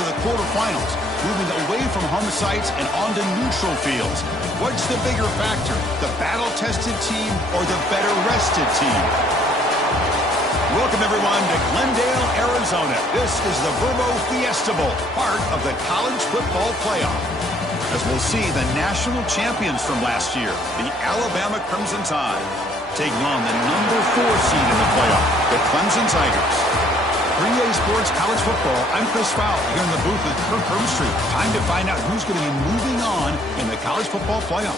to the quarterfinals, moving away from home sites and onto neutral fields. What's the bigger factor, the battle-tested team or the better-rested team? Welcome, everyone, to Glendale, Arizona. This is the Verbo Fiesta Bowl, part of the College Football Playoff. As we'll see, the national champions from last year, the Alabama Crimson Tide, taking on the #4 seed in the playoff, the Clemson Tigers. For EA Sports College Football, I'm Chris Fowle here in the booth with Kirk Herbstreit. Time to find out who's going to be moving on in the College Football Playoff.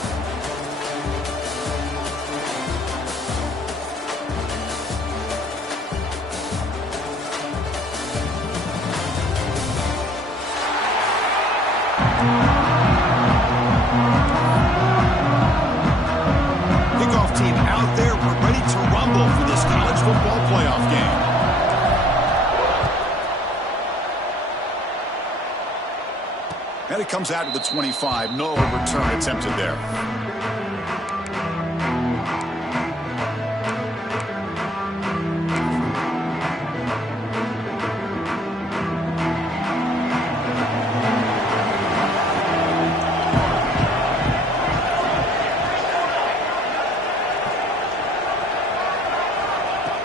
Kickoff team out there. We're ready to rumble for this College Football Playoff game. And it comes out to the 25. No return attempted there.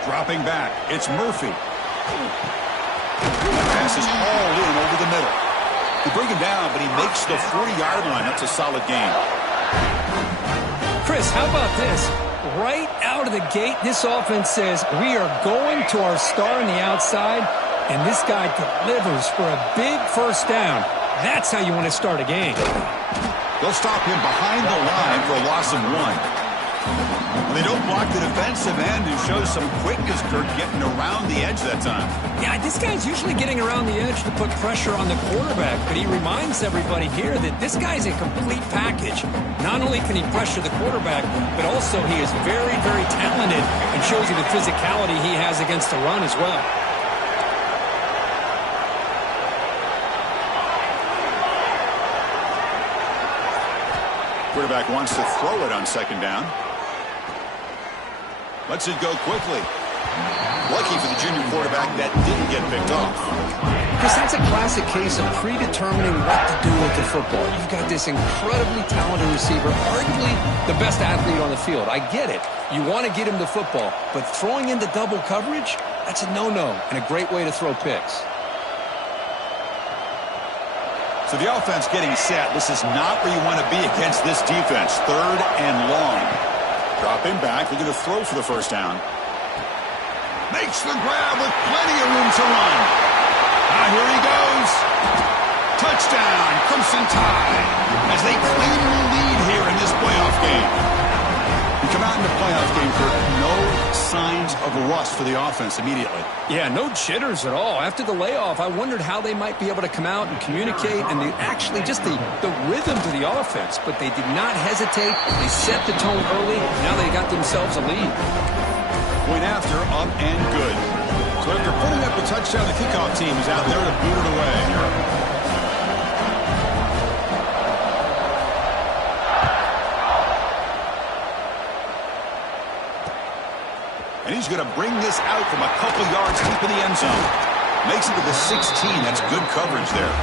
Dropping back, it's Murphy. The pass is hauled in over the middle. They bring him down, but he makes the 40-yard line. That's a solid gain. Chris, how about this? Right out of the gate, this offense says, we are going to our star on the outside, and this guy delivers for a big first down. That's how you want to start a game. They'll stop him behind the line for a loss of 1. They don't block the defensive end, who shows some quickness, Kirk, getting around the edge that time. Yeah, this guy's usually getting around the edge to put pressure on the quarterback, but he reminds everybody here that this guy's a complete package. Not only can he pressure the quarterback, but also he is very, very talented and shows you the physicality he has against the run as well. Quarterback wants to throw it on second down. Lets it go quickly. Lucky for the junior quarterback that didn't get picked off. Because that's a classic case of predetermining what to do with the football. You've got this incredibly talented receiver, arguably the best athlete on the field. I get it. You want to get him the football, but throwing into double coverage, that's a no-no and a great way to throw picks. So the offense getting set. This is not where you want to be against this defense. 3rd and long. Drop him back. Looking to throw for the first down. Makes the grab with plenty of room to run. Now here he goes. Touchdown, Crimson Tide, as they claim the lead here in this playoff game. You come out in the playoff game for no signs of rust for the offense immediately. Yeah, no jitters at all. After the layoff, I wondered how they might be able to come out and communicate and actually just the rhythm to the offense. But they did not hesitate. They set the tone early. Now they got themselves a lead. Point after, up and good. So after putting up a touchdown, the kickoff team is out there to boot it away. And he's going to bring this out from a couple yards deep in the end zone. Makes it to the 16. That's good coverage there.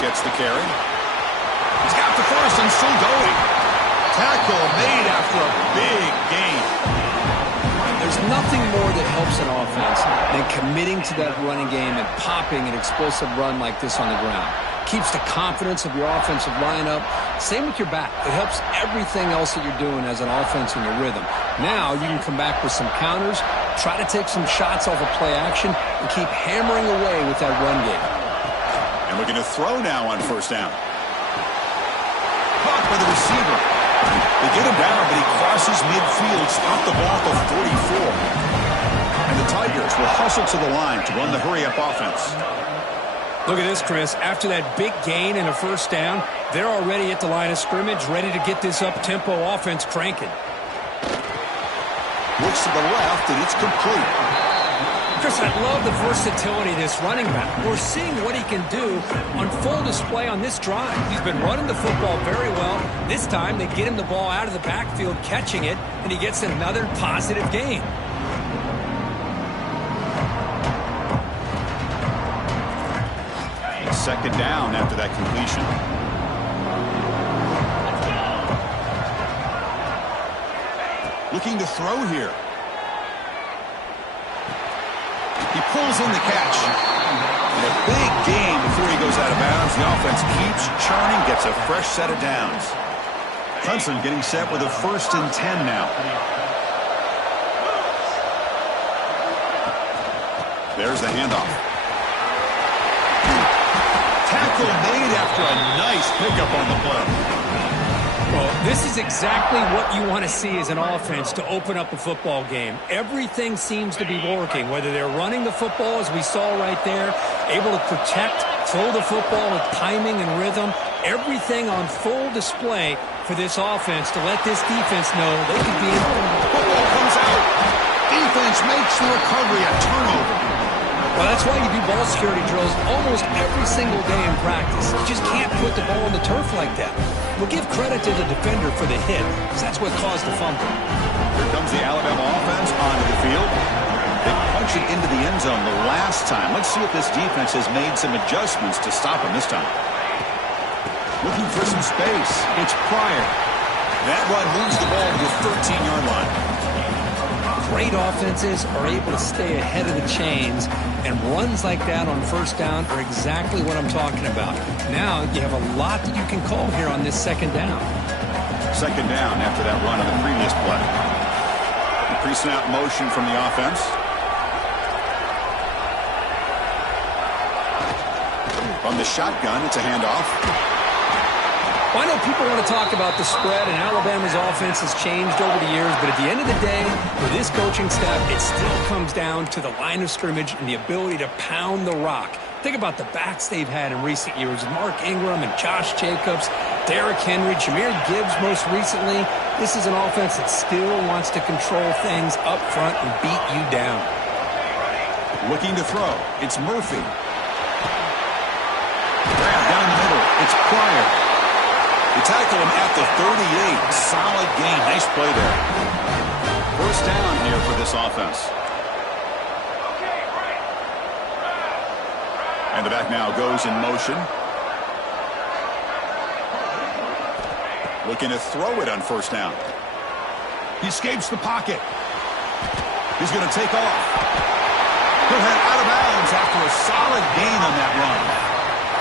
Gets the carry. He's got the first and still going. Tackle made after a big gain. There's nothing more that helps an offense than committing to that running game and popping an explosive run like this on the ground. Keeps the confidence of your offensive lineup. Same with your back. It helps everything else that you're doing as an offense in your rhythm. Now you can come back with some counters, try to take some shots off of play action, and keep hammering away with that run game. And we're going to throw now on first down. Caught by the receiver. They get him down, but he crosses midfield. Stop the ball at the 44. And the Tigers will hustle to the line to run the hurry-up offense. Look at this, Chris. After that big gain and a first down, they're already at the line of scrimmage, ready to get this up-tempo offense cranking. Looks to the left, and it's complete. Chris, I love the versatility of this running back. We're seeing what he can do on full display on this drive. He's been running the football very well. This time, they get him the ball out of the backfield, catching it, and he gets another positive gain. Second down after that completion. Looking to throw here. He pulls in the catch. And a big gain before he goes out of bounds. The offense keeps churning, gets a fresh set of downs. Clemson getting set with a 1st and 10 now. There's the handoff. Tackle made after a nice pickup on the play. Well, this is exactly what you want to see as an offense to open up a football game. Everything seems to be working, whether they're running the football, as we saw right there, able to protect, throw the football with timing and rhythm, everything on full display for this offense to let this defense know they can be in. Football comes out. Defense makes the recovery, a turnover. Well, that's why you do ball security drills almost every single day in practice. You just can't put the ball on the turf like that. We'll give credit to the defender for the hit, because that's what caused the fumble. Here comes the Alabama offense onto the field. They punch it into the end zone the last time. Let's see if this defense has made some adjustments to stop him this time. Looking for some space. It's Pryor. That run moves the ball to the 13-yard line. Great offenses are able to stay ahead of the chains, and runs like that on first down are exactly what I'm talking about. Now you have a lot that you can call here on this second down. Second down after that run on the previous play. The pre-snap motion from the offense. From the shotgun, it's a handoff. Well, I know people want to talk about the spread, and Alabama's offense has changed over the years, but at the end of the day, with this coaching staff, it still comes down to the line of scrimmage and the ability to pound the rock. Think about the backs they've had in recent years. Mark Ingram and Josh Jacobs, Derrick Henry, Jahmyr Gibbs most recently. This is an offense that still wants to control things up front and beat you down. Looking to throw. It's Murphy. Grab down the middle. It's Pryor. They tackle him at the 38. Solid gain. Nice play there. First down here for this offense. And the back now goes in motion. Looking to throw it on first down. He escapes the pocket. He's going to take off. He'll head out of bounds after a solid gain on that run.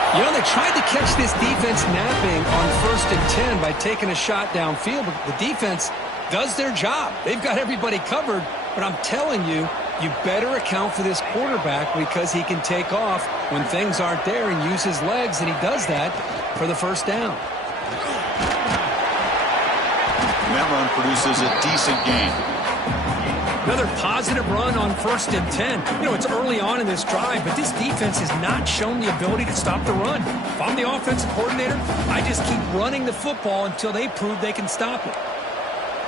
You know, they tried to catch this defense napping on 1st and 10 by taking a shot downfield, but the defense does their job. They've got everybody covered, but I'm telling you, you better account for this quarterback because he can take off when things aren't there and use his legs, and he does that for the first down. And that run produces a decent gain. Another positive run on 1st and 10. You know, it's early on in this drive, but this defense has not shown the ability to stop the run. If I'm the offensive coordinator, I just keep running the football until they prove they can stop it.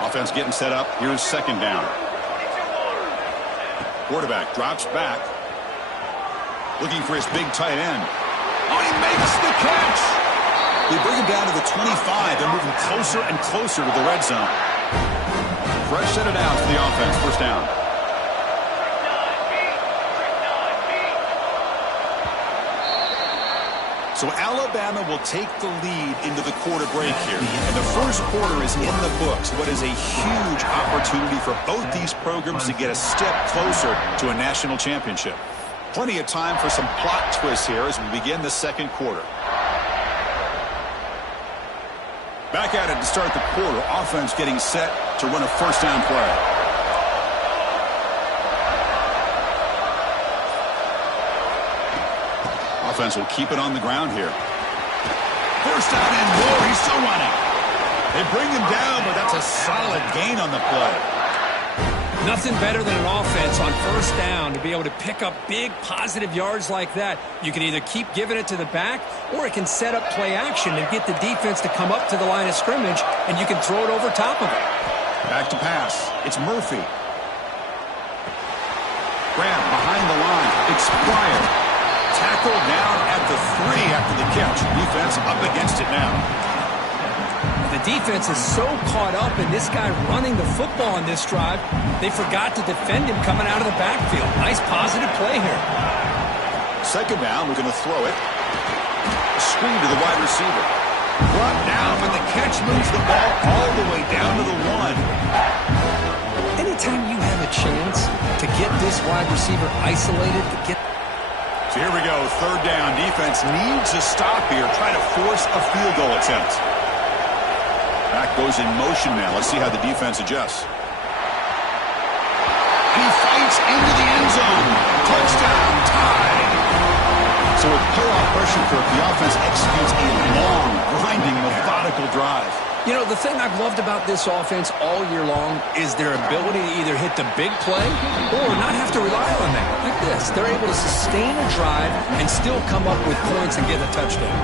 Offense getting set up. Here's second down. Quarterback drops back. Looking for his big tight end. Oh, he makes the catch! They bring him down to the 25. They're moving closer and closer to the red zone. Fresh set of downs for the offense. First down. So Alabama will take the lead into the quarter break here. And the first quarter is in the books. What is a huge opportunity for both these programs to get a step closer to a national championship. Plenty of time for some plot twists here as we begin the second quarter. Back at it to start the quarter. Offense getting set to run a first down play. Offense will keep it on the ground here. First down and more. He's still running. They bring him down, but that's a solid gain on the play. Nothing better than an offense on first down to be able to pick up big positive yards like that. You can either keep giving it to the back, or it can set up play action and get the defense to come up to the line of scrimmage, and you can throw it over top of it. Back to pass. It's Murphy. Grab behind the line. It's Pryor. Tackle down at the 3 after the catch. Defense up against it now. The defense is so caught up in this guy running the football on this drive, they forgot to defend him coming out of the backfield. Nice positive play here. Second down, we're going to throw it. Screen to the wide receiver. Brought down, but the catch moves the ball all the way down to the 1. Anytime you have a chance to get this wide receiver isolated, to get... So here we go, third down. Defense needs a stop here. Try to force a field goal attempt. Back goes in motion now. Let's see how the defense adjusts. He fights into the end zone. Touchdown, tied. So with playoff pressure curve, the offense executes a long, grinding, methodical drive. You know, the thing I've loved about this offense all year long is their ability to either hit the big play or not have to rely on that. Like this. They're able to sustain a drive and still come up with points and get a touchdown.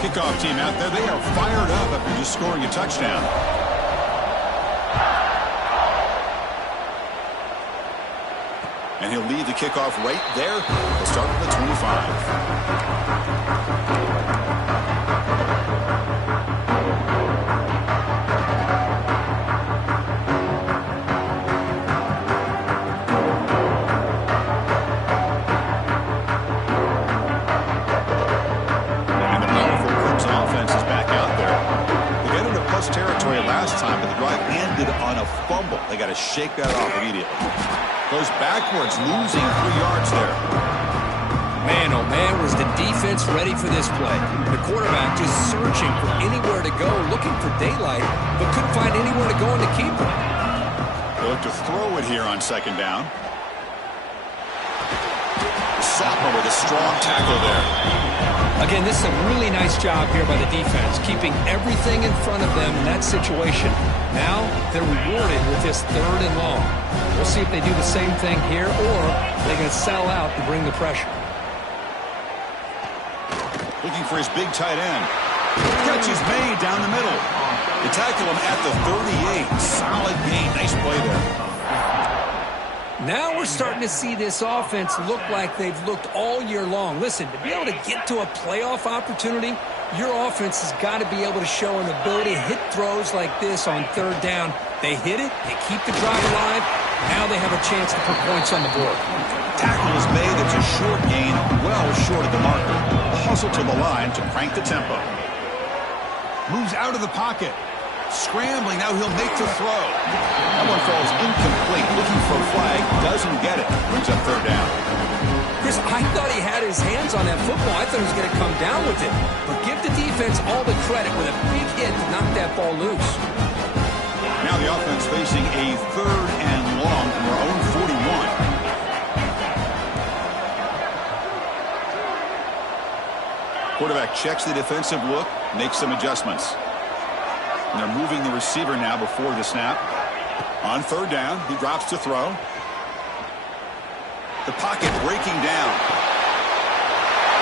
Kickoff team out there, they are fired up after just scoring a touchdown. And he'll lead the kickoff right there. He'll start at the 25. Territory last time, but the drive ended on a fumble. They got to shake that off immediately. Goes backwards, losing 3 yards there. Man, oh man, was the defense ready for this play. The quarterback just searching for anywhere to go, looking for daylight, but couldn't find anywhere to go in the keeper. They look to throw it here on second down. Sophomore with a strong tackle there. Again, this is a really nice job here by the defense, keeping everything in front of them in that situation. Now they're rewarded with this third and long. We'll see if they do the same thing here, or they're going to sell out and bring the pressure. Looking for his big tight end. Catch is made down the middle. They tackle him at the 38. Solid gain. Nice play there. Now we're starting to see this offense look like they've looked all year long. Listen, to be able to get to a playoff opportunity, your offense has got to be able to show an ability to hit throws like this on third down. They hit it, they keep the drive alive, now they have a chance to put points on the board. Tackle is made, it's a short gain, well short of the marker. Hustle to the line to crank the tempo. Moves out of the pocket. Scrambling, now he'll make the throw. That one falls incomplete, looking for a flag, doesn't get it. Brings up third down. Chris, I thought he had his hands on that football. I thought he was going to come down with it. But give the defense all the credit with a big hit to knock that ball loose. Now the offense facing a third and long from their own 41. Quarterback checks the defensive look, makes some adjustments. And they're moving the receiver now before the snap. On third down, he drops to throw. The pocket breaking down.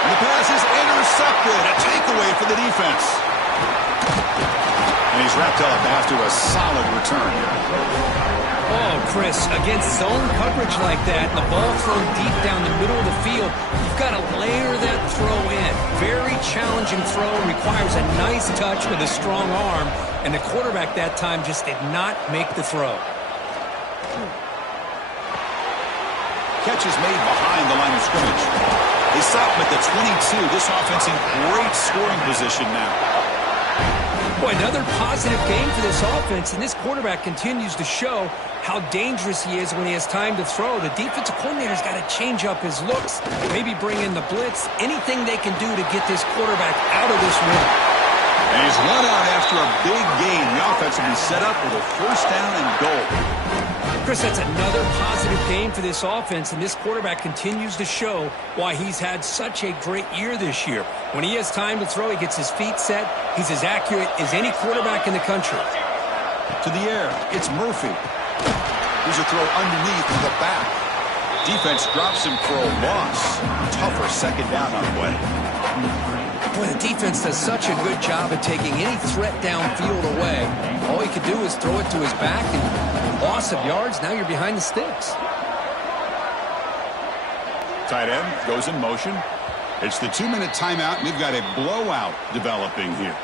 And the pass is intercepted. A takeaway for the defense. And he's wrapped up after a solid return. Oh, Chris, against zone coverage like that, the ball thrown deep down the middle of the field, you've got to layer that throw in. Very challenging throw, requires a nice touch with a strong arm, and the quarterback that time just did not make the throw. Catch is made behind the line of scrimmage. They stop him at the 22. This offense in great scoring position now. Boy, another positive game for this offense, and this quarterback continues to show how dangerous he is when he has time to throw. The defensive coordinator's got to change up his looks, maybe bring in the blitz, anything they can do to get this quarterback out of this run. And he's run out after a big gain. The offense will be set up with a first down and goal. Chris, that's another positive game for this offense, and this quarterback continues to show why he's had such a great year this year. When he has time to throw, he gets his feet set. He's as accurate as any quarterback in the country. To the air, it's Murphy. Here's a throw underneath to the back. Defense drops him for a loss. Tougher second down on the way. Boy, the defense does such a good job of taking any threat downfield away. All he could do is throw it to his back, and loss of yards, now you're behind the sticks. Tight end goes in motion. It's the 2-minute timeout. We've got a blowout developing here.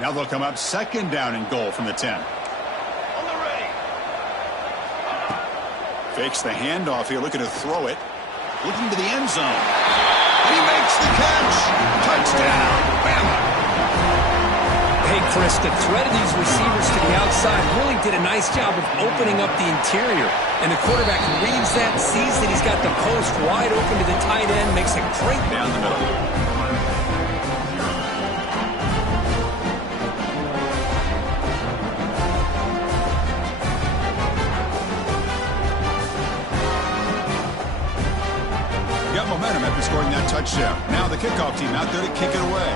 Now they'll come up second down and goal from the 10. On the ready. Fakes the handoff here, looking to throw it. Looking to the end zone. He makes the catch. Touchdown, Bama. Hey, Chris, the threat of these receivers to the outside really did a nice job of opening up the interior. And the quarterback reads that, sees that he's got the post wide open to the tight end, makes a great down the middle. Got momentum after scoring that touchdown. Now the kickoff team out there to kick it away.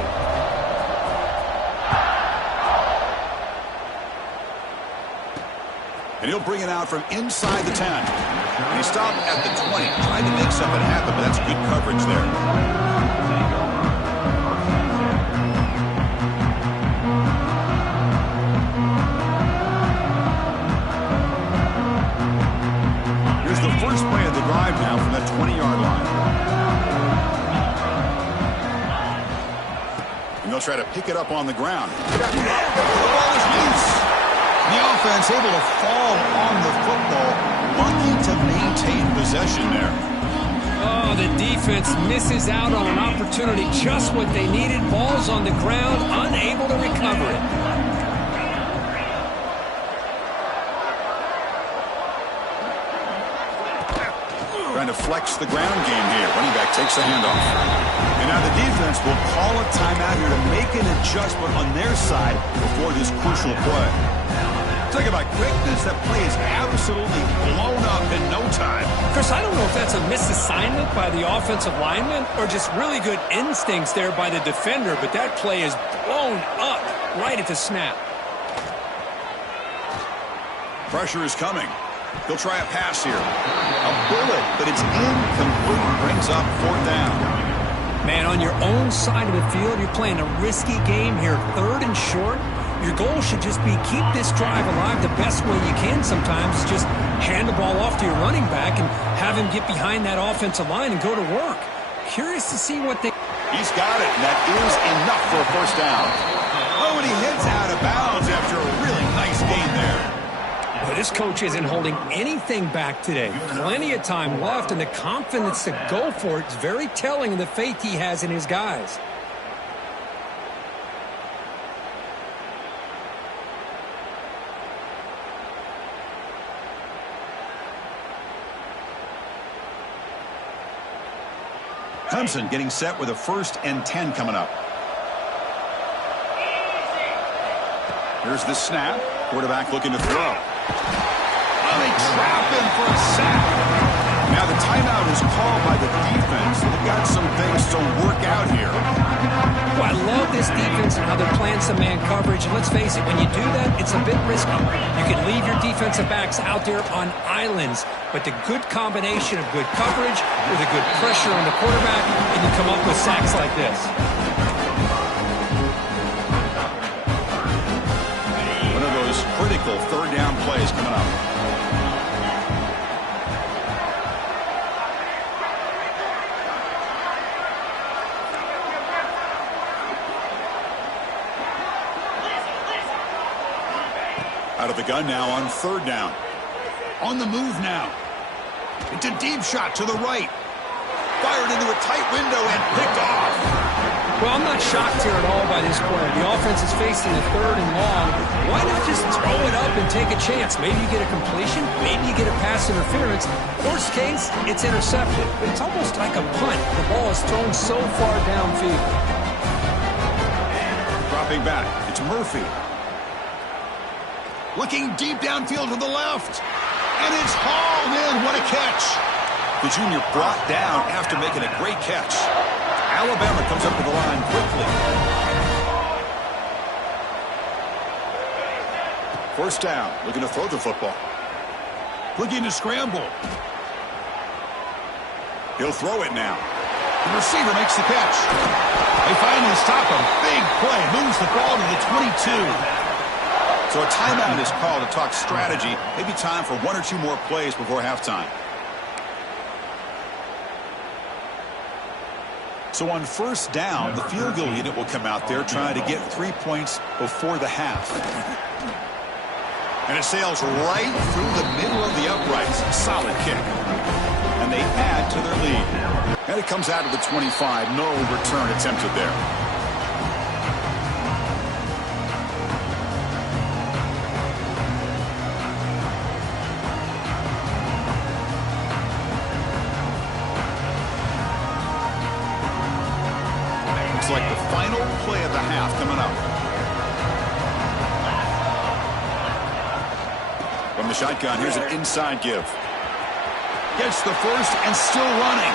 And he'll bring it out from inside the 10. And he stopped at the 20. Trying to make something happen, but that's good coverage there. Here's the first play of the drive now from that 20-yard line. And they'll try to pick it up on the ground. The ball is loose. The offense able to fall on the football, lucky to maintain possession there. Oh, the defense misses out on an opportunity, just what they needed. Ball's on the ground, unable to recover it. Trying to flex the ground game here. Running back takes the handoff. And now the defense will call a timeout here to make an adjustment on their side before this crucial play. Talk about quickness. That play is absolutely blown up in no time. Chris, I don't know if that's a misassignment by the offensive lineman or just really good instincts there by the defender, but that play is blown up right at the snap. Pressure is coming. He'll try a pass here. A bullet, but it's incomplete. Brings up fourth down. Man, on your own side of the field, you're playing a risky game here. 3rd and short. Your goal should just be keep this drive alive the best way you can sometimes. Just hand the ball off to your running back and have him get behind that offensive line and go to work. Curious to see what they... He's got it, and that is enough for a first down. Oh, and he hits out of bounds after a really nice gain there. Well, this coach isn't holding anything back today. Plenty of time left, and the confidence to go for it is very telling of the faith he has in his guys. Clemson getting set with a 1st and 10 coming up. Here's the snap. Quarterback looking to throw. Oh, they trap him for a sack. Now the timeout is called by the defense. They've got some things to work out here. Well, I love this defense and how they're playing some man coverage. And let's face it, when you do that, it's a bit risky. You can leave your defensive backs out there on islands, but the good combination of good coverage with a good pressure on the quarterback, and you come up with sacks like this. One of those critical 3rd down plays coming up. Out of the gun now on 3rd down. On the move now. It's a deep shot to the right. Fired into a tight window and picked off. Well, I'm not shocked here at all by this play. The offense is facing a 3rd and long. Why not just throw it up and take a chance? Maybe you get a completion. Maybe you get a pass interference. Worst case, it's intercepted. But it's almost like a punt. The ball is thrown so far downfield. Dropping back. It's Murphy. Looking deep downfield to the left. And it's hauled in. What a catch. The junior brought down after making a great catch. Alabama comes up to the line quickly. First down, looking to throw the football. Looking to scramble. He'll throw it now. The receiver makes the catch. They finally stop him. Big play. Moves the ball to the 22. So a timeout is called to talk strategy. Maybe time for one or two more plays before halftime. So on first down, the field goal unit will come out there trying to get 3 points before the half. And it sails right through the middle of the uprights. Solid kick. And they add to their lead. And it comes out of the 25. No return attempted there. Looks like the final play of the half coming up. From the shotgun, here's an inside give. Gets the first and still running.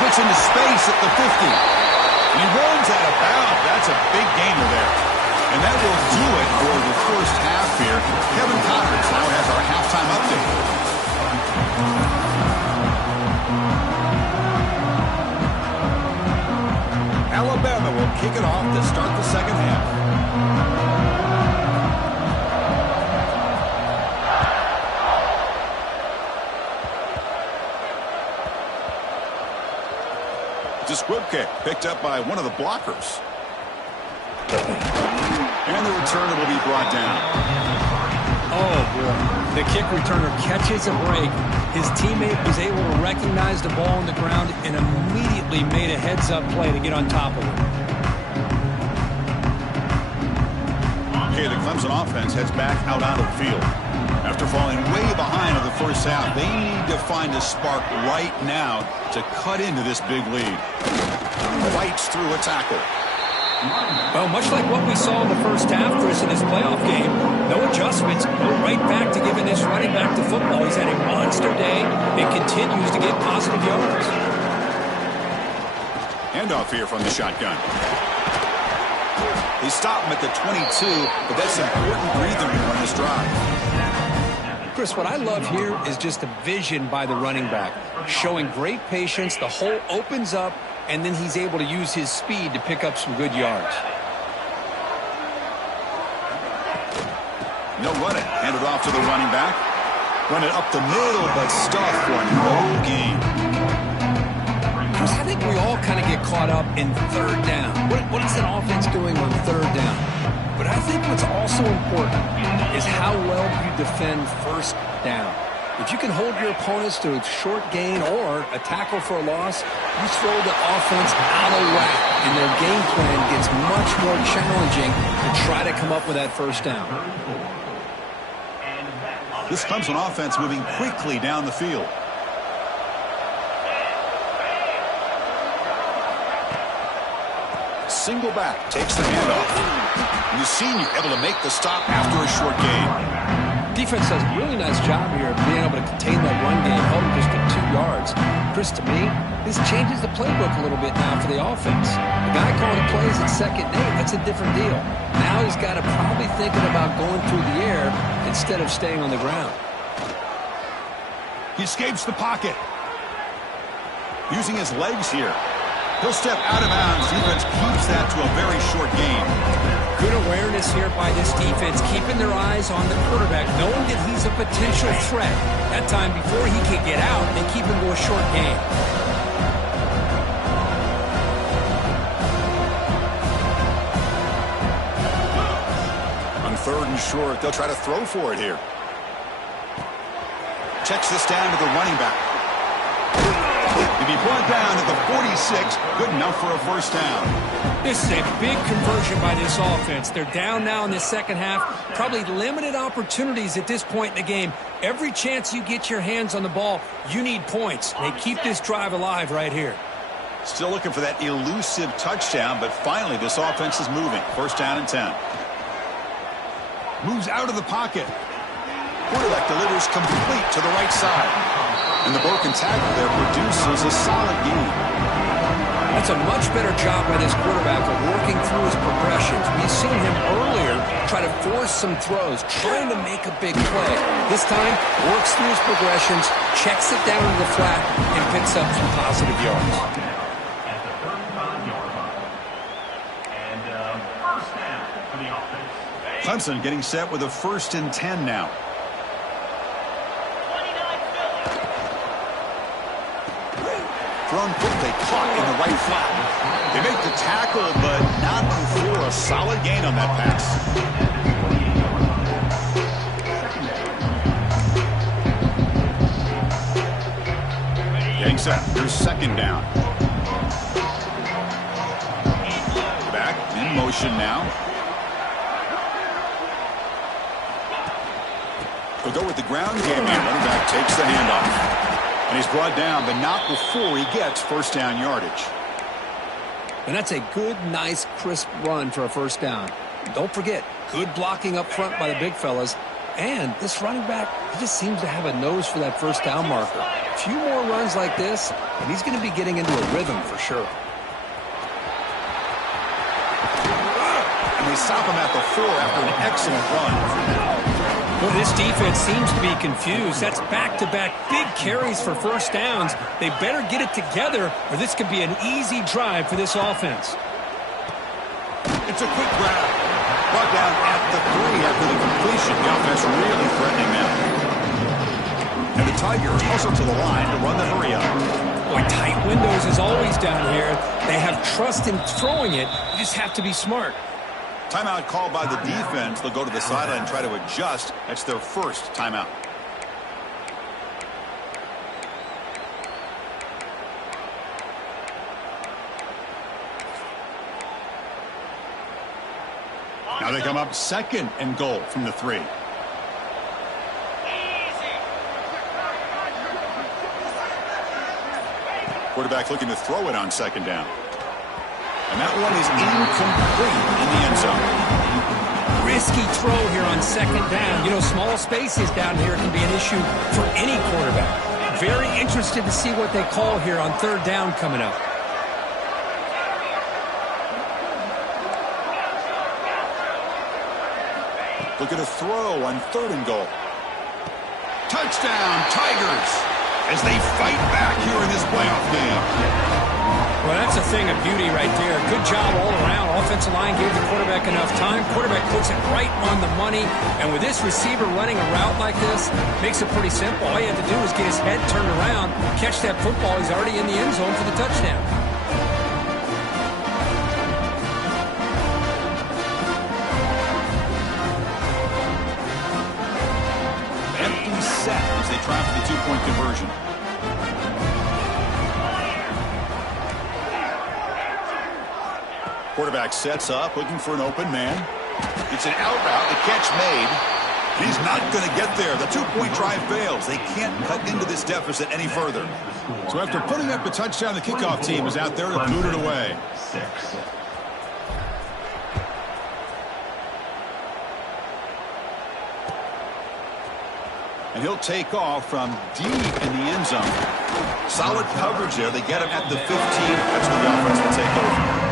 Puts into space at the 50. And he runs out of bounds. That's a big gainer there. And that will do it for the first half here. Kevin Conrad now has our halftime update. Alabama will kick it off to start the second half. It's a squib kick picked up by one of the blockers. And the returner will be brought down. Oh, boy. The kick returner catches a break. His teammate was able to recognize the ball on the ground and immediately made a heads-up play to get on top of it. Okay, the Clemson offense heads back out onto the field. After falling way behind in the first half, they need to find a spark right now to cut into this big lead. Fights through a tackle. Well, much like what we saw in the first half, Chris, in this playoff game, no adjustments. Go right back to giving this running back the football. He's had a monster day and continues to get positive yards. Handoff here from the shotgun. They stop him at the 22, but that's important breathing room on this drive. Chris, what I love here is just the vision by the running back, showing great patience. The hole opens up, and then he's able to use his speed to pick up some good yards. No run it. Hand it off to the running back. Run it up the middle, but stuff for no gain. Chris, I think we all kind of get caught up in third down. What is an offense doing on third down? But I think what's also important is how well you defend first down. If you can hold your opponents to a short gain or a tackle for a loss, you throw the offense out of whack, and their game plan gets much more challenging to try to come up with that first down. This Clemson offense moving quickly down the field. Single back takes the handoff. And the senior able to make the stop after a short gain. Defense does a really nice job here of being able to contain that run game, held him just to 2 yards. Chris, to me, this changes the playbook a little bit now for the offense. The guy calling the plays at 2nd and 8, that's a different deal. Now he's got to probably thinking about going through the air instead of staying on the ground. He escapes the pocket. Using his legs here. He'll step out of bounds. Defense keeps that to a very short gain. Good awareness here by this defense, keeping their eyes on the quarterback, knowing that he's a potential threat. That time before he can get out, they keep him to a short gain. On 3rd and short, they'll try to throw for it here. Checks this down to the running back. To be brought down at the 46, good enough for a first down. This is a big conversion by this offense. They're down now in the second half. Probably limited opportunities at this point in the game. Every chance you get your hands on the ball, you need points. They keep this drive alive right here. Still looking for that elusive touchdown, but finally this offense is moving. First down and 10. Moves out of the pocket. Quarterback delivers complete to the right side. And the Broncos broken tackle there produces a solid gain. That's a much better job by this quarterback of working through his progressions. We've seen him earlier try to force some throws, trying to make a big play. This time, works through his progressions, checks it down to the flat, and picks up some positive yards. Clemson getting set with a 1st and 10 now. Thrown quickly, caught in the right flat. They make the tackle, but not before a solid gain on that pass. Getting set. Here's 2nd down. Back in motion now. We'll go with the ground game here. Running back takes the handoff. And he's brought down, but not before he gets 1st down yardage. And that's a good, nice, crisp run for a 1st down. Don't forget, good blocking up front by the big fellas. And this running back, he just seems to have a nose for that 1st down marker. A few more runs like this, and he's going to be getting into a rhythm for sure. And they stop him at the 4 after an excellent run. Well, this defense seems to be confused. That's back-to-back big carries for 1st downs. They better get it together, or this could be an easy drive for this offense. It's a quick grab. Brought down at the 3 after the completion. The offense really threatening them. And the Tigers hustle to the line to run the hurry-up. Boy, tight windows as always down here. They have trust in throwing it. You just have to be smart. Timeout called by the defense. They'll go to the sideline and try to adjust. That's their 1st timeout. Now they come up 2nd and goal from the 3. Quarterback looking to throw it on 2nd down. And that one is incomplete in the end zone. Risky throw here on 2nd down. You know, small spaces down here can be an issue for any quarterback. Very interested to see what they call here on 3rd down coming up. Look at a throw on 3rd and goal. Touchdown, Tigers, as they fight back here in this playoff game. Well, that's a thing of beauty right there. Good job all around. Offensive line gave the quarterback enough time. Quarterback puts it right on the money. And with this receiver running a route like this, makes it pretty simple. All you have to do is get his head turned around, catch that football. He's already in the end zone for the touchdown. Empty set as they try for the 2-point conversion. Quarterback sets up, looking for an open man. It's an out route, the catch made. He's not going to get there. The 2-point try fails. They can't cut into this deficit any further. So after putting up the touchdown, the kickoff team is out there to boot it away. And he'll take off from deep in the end zone. Solid coverage there. They get him at the 15. That's where the offense will take over.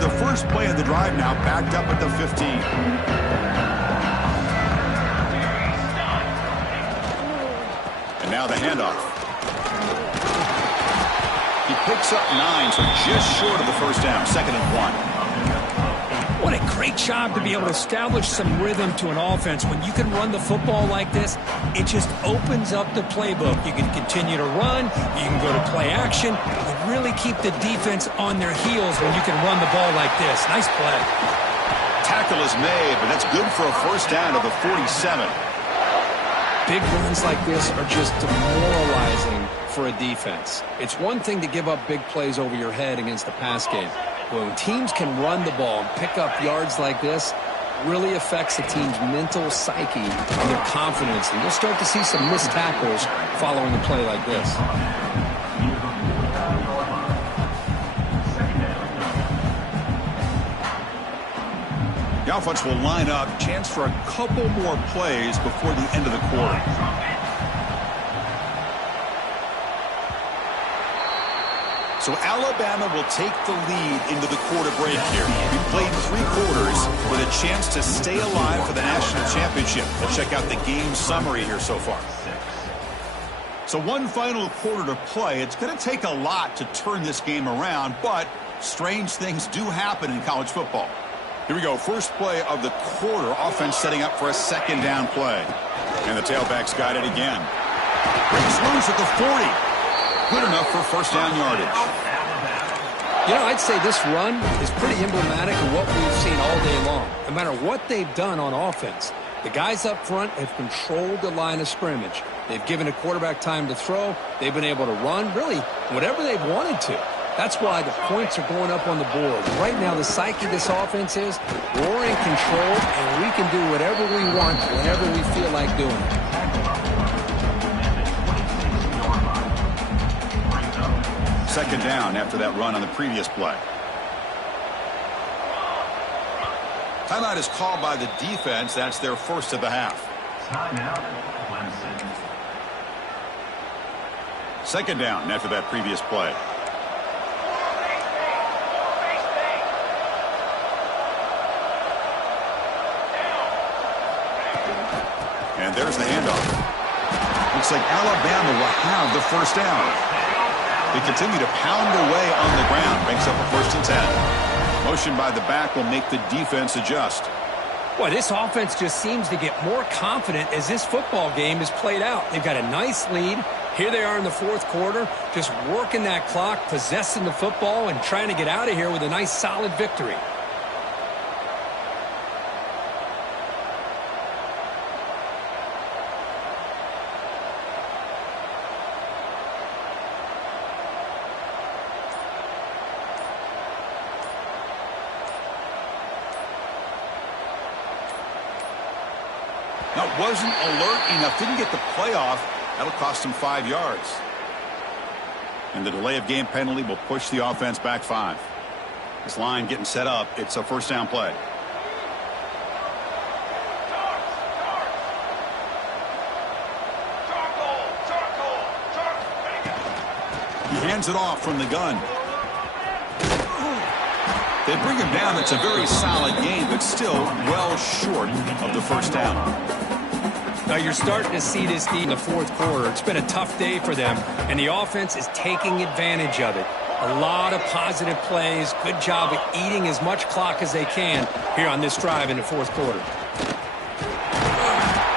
The first play of the drive now, backed up at the 15. And now the handoff. He picks up 9, so just short of the 1st down, 2nd and 1. What a great job to be able to establish some rhythm to an offense. When you can run the football like this, it just opens up the playbook. You can continue to run. You can go to play action. You can really keep the defense on their heels when you can run the ball like this. Nice play. Tackle is made, but that's good for a 1st down of the 47. Big runs like this are just demoralizing for a defense. It's one thing to give up big plays over your head against the pass game. When teams can run the ball and pick up yards like this, really affects a team's mental psyche and their confidence. And you'll start to see some missed tackles following a play like this. The offense will line up. Chance for a couple more plays before the end of the quarter. So Alabama will take the lead into the quarter break here. We played 3 quarters with a chance to stay alive for the national championship. Let's check out the game summary here so far. So one final quarter to play. It's going to take a lot to turn this game around, but strange things do happen in college football. Here we go. First play of the quarter. Offense setting up for a second down play. And the tailback's got it again. Breaks loose at the 40. Good enough for first down yardage. You know, I'd say this run is pretty emblematic of what we've seen all day long. No matter what they've done on offense, the guys up front have controlled the line of scrimmage. They've given a quarterback time to throw. They've been able to run, really, whatever they've wanted to. That's why the points are going up on the board. Right now, the psyche of this offense is we're in control, and we can do whatever we want whenever we feel like doing it. Second down after that run on the previous play. Timeout is called by the defense. That's their first of the half. Second down after that previous play. And there's the handoff. Looks like Alabama will have the first down. They continue to pound away on the ground. Makes up a first and 10. Motion by the back will make the defense adjust. Boy, this offense just seems to get more confident as this football game is played out. They've got a nice lead. Here they are in the fourth quarter, just working that clock, possessing the football, and trying to get out of here with a nice, solid victory. Now, wasn't alert enough, didn't get the playoff. That'll cost him 5 yards. And the delay of game penalty will push the offense back 5. This line getting set up. It's a first down play. He hands it off from the gun. They bring him down. It's a very solid game, but still well short of the first down. Now you're starting to see this in the fourth quarter. It's been a tough day for them, and the offense is taking advantage of it. A lot of positive plays. Good job of eating as much clock as they can here on this drive in the fourth quarter.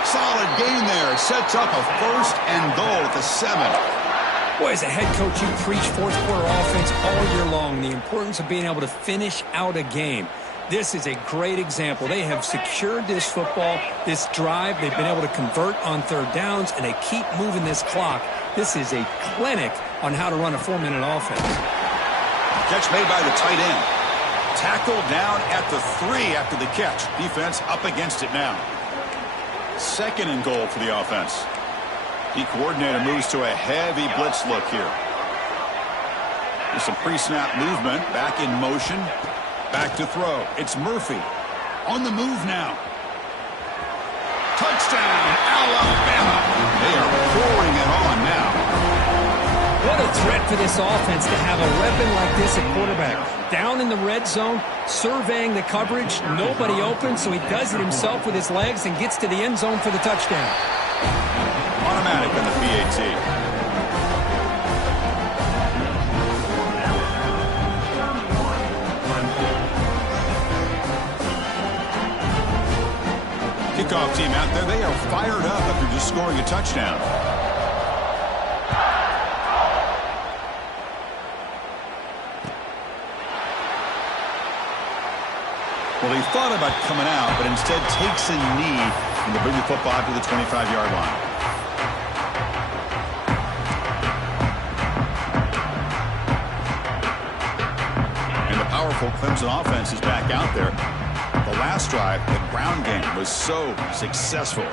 Solid gain there. Sets up a first and goal at the 7. Boy, as a head coach, you preach fourth quarter offense all year long. The importance of being able to finish out a game. This is a great example. They have secured this football, this drive. They've been able to convert on third downs, and they keep moving this clock. This is a clinic on how to run a 4-minute offense. Catch made by the tight end. Tackle down at the 3 after the catch. Defense up against it now. Second and goal for the offense. The coordinator moves to a heavy blitz look here. With some pre-snap movement, back in motion, back to throw. It's Murphy on the move now. Touchdown, Alabama. They are pouring it on now. What a threat for this offense to have a weapon like this at quarterback. Down in the red zone, surveying the coverage, nobody open, so he does it himself with his legs and gets to the end zone for the touchdown. Automatic on the PAT. Kickoff team out there, they are fired up after just scoring a touchdown. Well, he thought about coming out, but instead takes a knee and to bring the football to the 25-yard line. Powerful Clemson offense is back out there. The last drive, the ground game was so successful.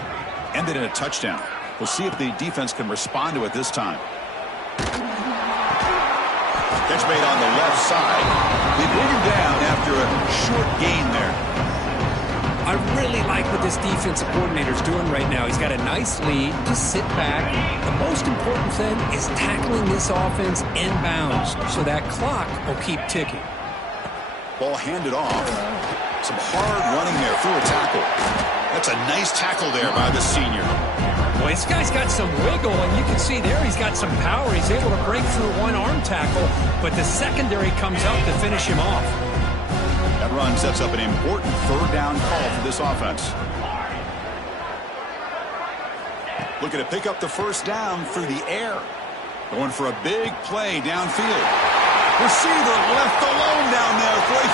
Ended in a touchdown. We'll see if the defense can respond to it this time. Catch made on the left side. They bring him down after a short gain there. really like what this defensive coordinator is doing right now. He's got a nice lead. Just sit back. The most important thing is tackling this offense inbounds so that clock will keep ticking. Ball handed off. Some hard running there through a tackle. That's a nice tackle there by the senior. Boy, this guy's got some wiggle, and you can see there he's got some power. He's able to break through one arm tackle, but the secondary comes up to finish him off. That run sets up an important third down call for this offense. Looking to pick up the first down through the air. Going for a big play downfield. Receiver left alone down there for a